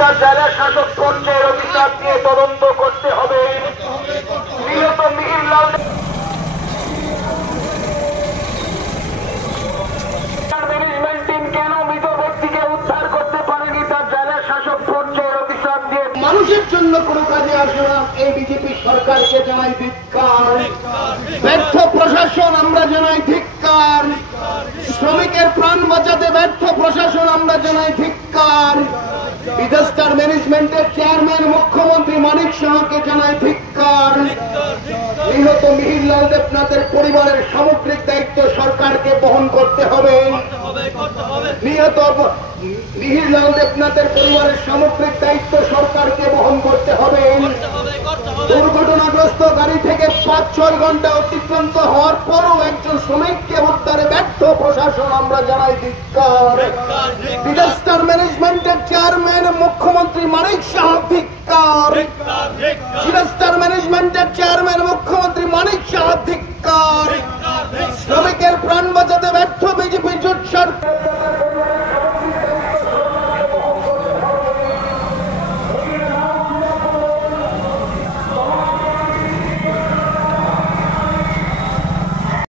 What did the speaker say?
তার জেলা শাসক পর্যায়ের অধিকার দিয়ে তদন্ত করতে হবে। নিহত মিহিরলাল ম্যানেজমেন্ট টিম কেন মৃত ব্যক্তিকে উদ্ধার করতে পারেনি তার জেলা শাসক পর্যায়ের অধিকার দিয়ে। মানুষের জন্য কোনো কাজে আসে না এই বিজেপি সরকারকে জানাই ধিক্কার। ব্যর্থ প্রশাসন আমরা জানাই ধিক্কার। শ্রমিকের প্রাণ বাঁচাতে ব্যর্থ প্রশাসন আমরা জানাই ধিক্কার। ডিজাস্টার ম্যানেজমেন্টের চেয়ারম্যান মুখ্যমন্ত্রী মানিক সাহাকে জানাই ধিক্কার। নিহত মিহিরলাল দেবনাথের পরিবারের সামগ্রিক দায়িত্ব সরকারকে বহন করতে হবে। নিহত মিহিরলাল দেবনাথের পরিবারের সামগ্রিক দায়িত্ব সরকারকে বহন করতে হবে। দুর্ঘটনাগ্রস্ত গাড়ি থেকে 5-6 ঘন্টা অতিক্রান্ত হওয়ার পরও একজন শ্রমিককে উদ্ধারে ব্যর্থ প্রশাসন আমরা জানাই ধিক্কার। ডিজাস্টার ম্যানেজমেন্টের চেয়ারম্যান মুখ্যমন্ত্রী মানিক সাহা ধিক্কার।